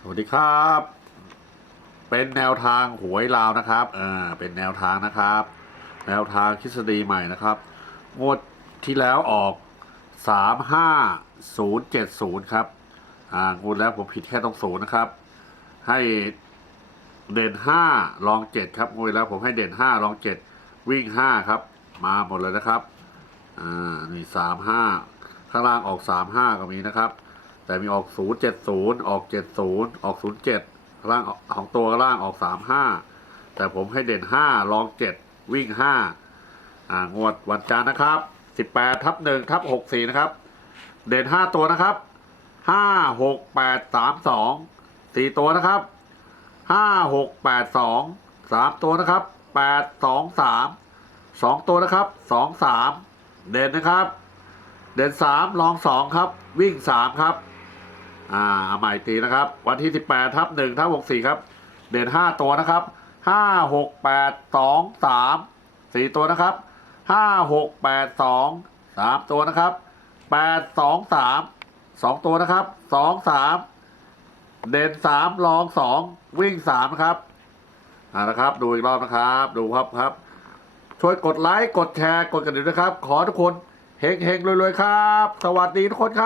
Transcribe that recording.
สวัสดีครับ เป็นแนวทางหวยลาวนะครับอ่าเป็นแนวทางนะครับ แนวทางทฤษฎีใหม่นะครับ งวดที่แล้วออกสามห้าศูนย์เจ็ดศูนย์ครับอ่างวดแล้วผมผิดแค่ตรงศูนย์นะครับ ให้เด่นห้าลองเจ็ดครับงวดแล้วผมให้เด่นห้าลองเจ็ดวิ่งห้าครับ มาหมดเลยนะครับอ่านี่สามห้าข้างล่างออกสามห้าก็มีนะครับ แต่มีออกศูนย์เจ็ดศูนย์ออกเจ็ดศูนย์ออกศูนย์เจ็ดล่างของตัวล่างออกสามห้าแต่ผมให้เด่นห้าลองเจ็ดวิ่งห้าอ่างวดวันจันทร์นะครับสิบแปดทับหนึ่งทับหกสี่นะครับ เด่นห้าตัวนะครับห้าหกแปดสามสองสี่ตัวนะครับห้าหกแปดสองสามตัวนะครับแปดสองสามสองตัวนะครับสองสามเด่นนะครับเด่นสามลองสองครับ วิ่งสามครับ อ่าเอาใหม่อีกทีนะครับ วันที่สิบแปดทับหนึ่งทับหกสี่ครับ เด่นห้าตัวนะครับห้าหกแปดสองสามสี่ตัวนะครับห้าหกแปดสองสามตัวนะครับแปดสองสามสองตัวนะครับสองสามเด่นสามลองสองวิ่งสามนะครับอ่านะครับ ดูอีกรอบนะครับ ดูครับครับ ช่วยกดไลค์ กดแชร์ กดกระดิ่งนะครับ ขอทุกคนเฮงเฮงรวยๆ ครับ สวัสดีทุกคนครับ